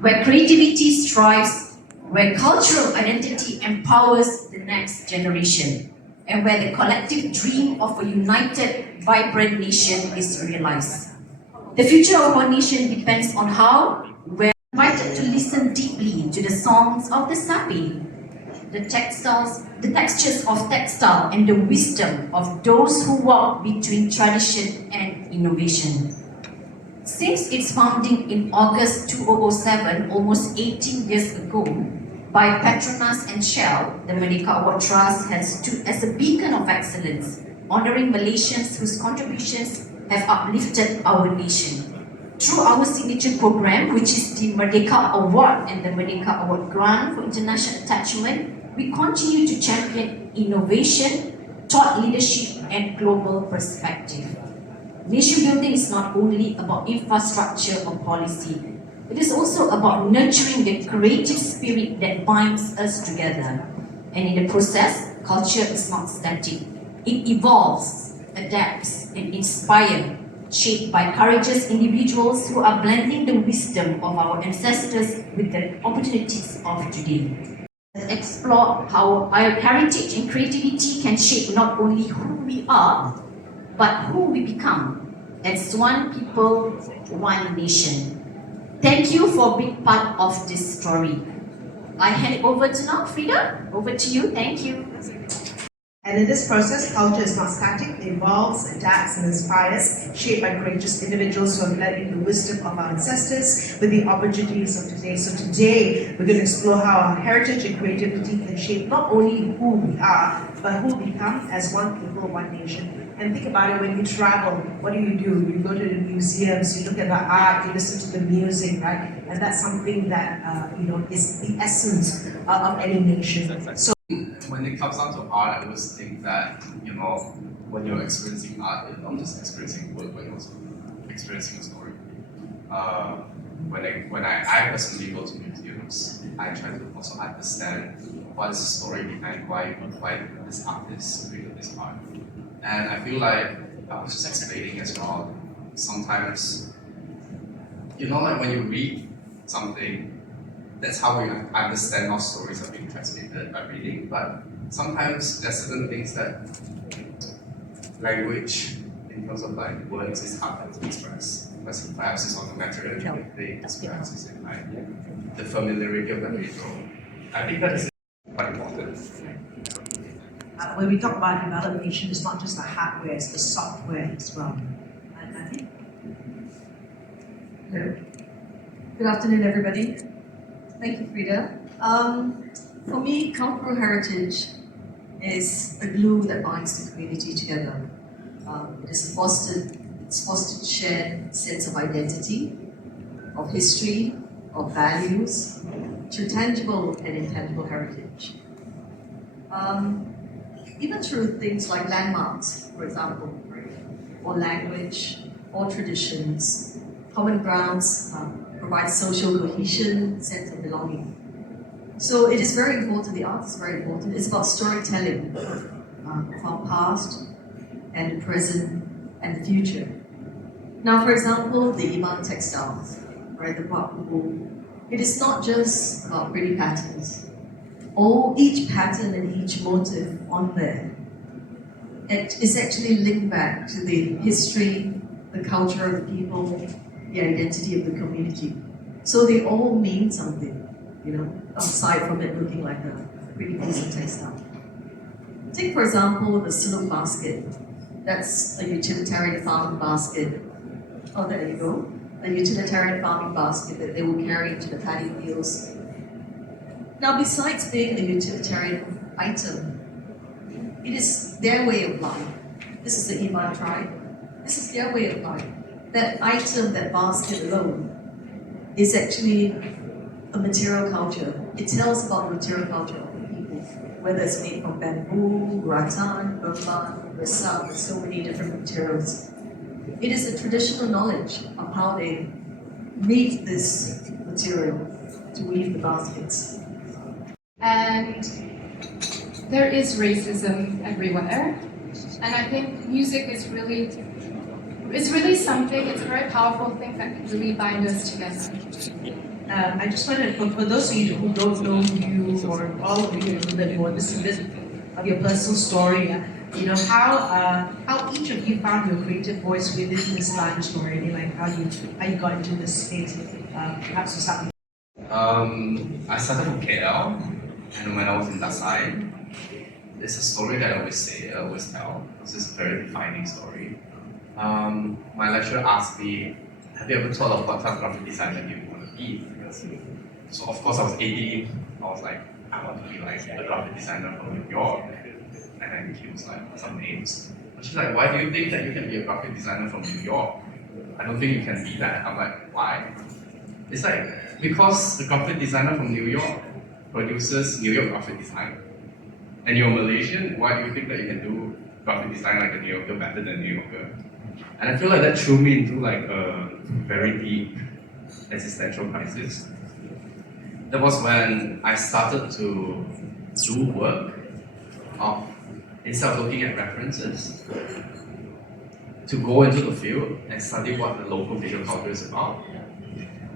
where creativity strives, where cultural identity empowers the next generation, and where the collective dream of a united, vibrant nation is realized. The future of our nation depends on how we're invited to listen deeply to the songs of the Sapi, the textures of textile, and the wisdom of those who walk between tradition and innovation. Since its founding in August 2007, almost 18 years ago, by Petronas and Shell, the Merdeka Award Trust has stood as a beacon of excellence, honoring Malaysians whose contributions have uplifted our nation. Through our signature program, which is the Merdeka Award and the Merdeka Award Grant for International Attachment, we continue to champion innovation, thought leadership, and global perspective. Nation building is not only about infrastructure or policy, it is also about nurturing the creative spirit that binds us together. And in the process, culture is not static. It evolves, adapts, and inspires, shaped by courageous individuals who are blending the wisdom of our ancestors with the opportunities of today. Let's explore how our heritage and creativity can shape not only who we are, but who we become as one people, one nation. Thank you for being part of this story. I hand it over to now, Frida. Over to you. Thank you. And in this process, culture is not static, it evolves, adapts, and inspires, shaped by courageous individuals who are blending the wisdom of our ancestors with the opportunities of today. So today, we're going to explore how our heritage and creativity can shape not only who we are, but who we become as one people, one nation. And think about it, when you travel, what do? You go to the museums, you look at the art, you listen to the music, right? And that's something that, is the essence of any nation. So when it comes down to art, I always think that, when you're experiencing art, you're not just experiencing work, but you're also experiencing a story. When I personally go to museums, I try to also understand what is the story behind why this artist created this art. And I feel like I was just explaining as well, sometimes, like when you read something, that's how we understand how stories are being transmitted by reading. But sometimes there's certain things that language, in terms of like words, is hard to express. Because perhaps it's on the material things, perhaps it's in like the familiarity of the visual. I think that is quite important. When we talk about developed nation, it's not just the hardware, it's the software as well. Hello. Good afternoon, everybody. Thank you, Frida. For me, cultural heritage is the glue that binds the community together. It's fostered shared sense of identity, of history, of values, through tangible and intangible heritage. Even through things like landmarks, for example, or language, or traditions, common grounds provide social cohesion, sense of belonging. So it is very important, the art is very important. It's about storytelling of our past and the present and the future. Now, for example, the Iman textiles, right, the Pakubu, it is not just about pretty patterns. Each pattern and each motif on there, it is actually linked back to the history, the culture of the people, the identity of the community. So they all mean something, aside from it looking like a pretty piece of textile. Take, for example, the Suluk basket. That's a utilitarian farming basket. Oh, there you go. A utilitarian farming basket that they will carry into the paddy fields. Now, besides being a utilitarian item, it is their way of life. This is the Iman tribe. This is their way of life. That item, that basket alone, is actually a material culture. It tells about the material culture of the people, whether it's made from bamboo, rattan, bamban, resab, with so many different materials. It is a traditional knowledge of how they weave this material to weave the baskets. And there is racism everywhere, and I think music is really something, it's a very powerful thing that can really bind us together. I just wanted, for those of you who don't know you, or all of you a little bit more, this is a bit of your personal story. You know, how each of you found your creative voice within this lunch, or any, like how you got into this space. Perhaps to start. I started from KL, and when I was in Dasai, it's a story that I always say, I always tell. This is a very defining story. My lecturer asked me, have you ever thought of what type of graphic designer you want to be? So of course I was 18, I was like, I want to be like a graphic designer from New York. And then he was like, some names. And she's like, why do you think that you can be a graphic designer from New York? I don't think you can be that. I'm like, why? It's like, because the graphic designer from New York produces New York graphic design. And you're Malaysian, why do you think that you can do graphic design like a New Yorker better than New Yorker? And I feel like that threw me into like a very deep existential crisis. That was when I started to do work of, instead of looking at references, to go into the field and study what the local visual culture is about.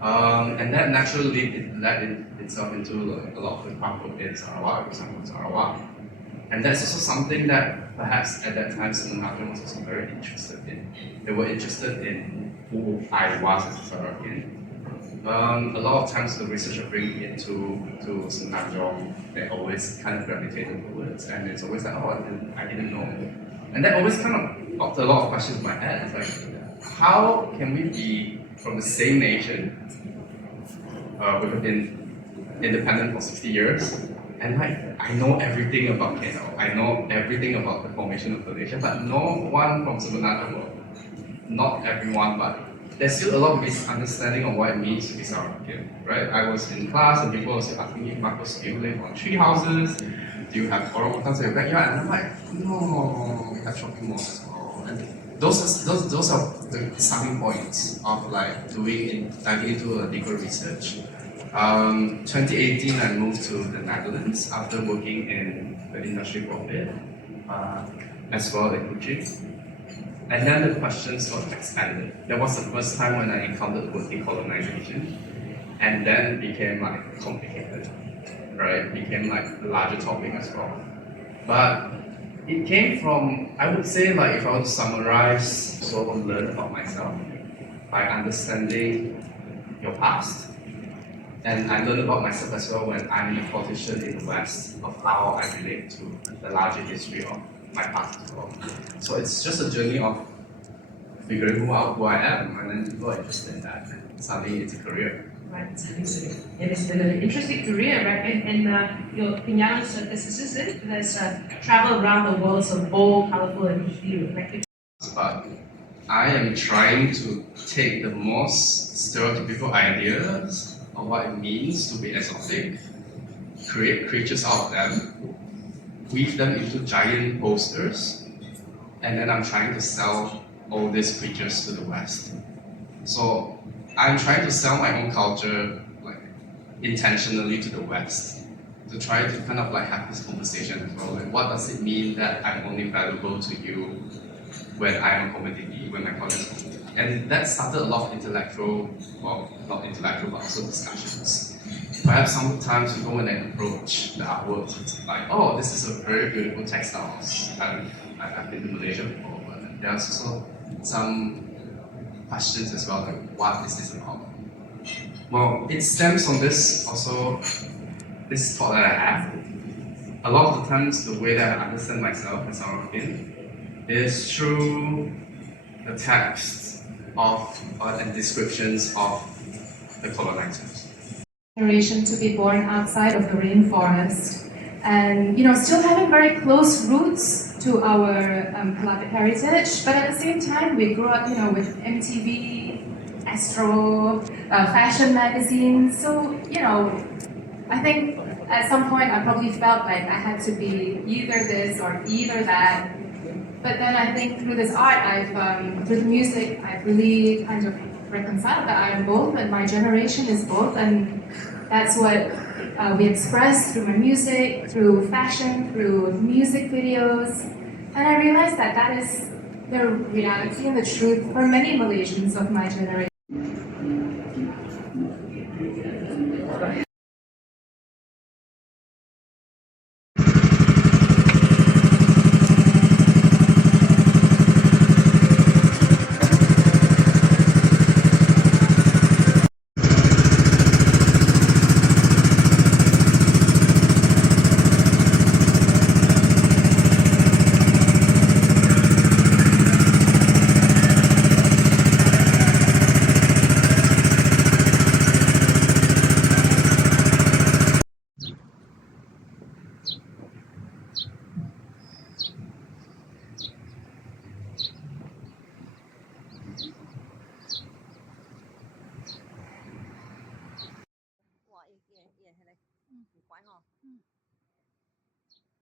And that naturally led itself into like a lot of the craft work in Sarawak, for example, Sarawak. And that's also something that perhaps at that time Sarawak was also very interested in. They were interested in who I was as a Sarawakian. A lot of times the research I bring into Semenanjung, they always kind of gravitated towards, and it's always like, oh, I didn't know. And that always kind of popped a lot of questions in my head. It's like, how can we be from the same nation, we've been independent for 60 years, and like, I know everything about KL, I know everything about the formation of Malaysia, but no one from Semenanjung, not everyone, but there's still a lot of misunderstanding of what it means to be Sarawakian, right? I was in class and people were still asking me, Marcos, do you live on tree houses? Do you have orangutans in your backyard? And I'm like, no, we have shopping malls as well. And those are the starting points of like diving into a deeper research. 2018, I moved to the Netherlands after working in the industry for a bit, as well in Kuching. And then the questions got expanded. That was the first time when I encountered the word decolonization, and then it became like complicated, right? It became like a larger topic as well. But it came from, I would say, like if I were to summarize, sort of learn about myself by understanding your past. And I learned about myself as well when I'm in a position in the West of how I relate to the larger history of my past as well. So it's just a journey of figuring out who I am, and then people are interested in that. And suddenly it's a career. Right, it is an interesting career, right? And your Pinyan Circus is it? There's travel around the world, so bold, colorful, and visually reflective. But I am trying to take the most stereotypical ideas of what it means to be exotic, create creatures out of them, weave them into giant posters, and then I'm trying to sell all these creatures to the West. So I'm trying to sell my own culture like intentionally to the West, to try to kind of like have this conversation as well. Like, what does it mean that I'm only valuable to you when I'm a commodity, when my culture is a commodity? And that started a lot of intellectual, well, not intellectual, but also discussions. Perhaps sometimes people when they approach the artwork, it's like, oh, this is a very beautiful textiles. I've been to Malaysia before, but there's also some questions as well, like what is this about? Well, it stems from this also, this thought that I have. A lot of the times, the way that I understand myself as Sarawakian is through the text of and descriptions of the colonizers. Generation to be born outside of the rainforest, and still having very close roots to our Kalapit heritage, but at the same time we grew up with MTV, Astro, fashion magazines. So I think at some point I probably felt like I had to be either this or either that. But then I think through this art, through the music, I've really kind of reconciled that I am both, and my generation is both, and that's what we express through my music, through fashion, through music videos. And I realized that that is the reality and the truth for many Malaysians of my generation.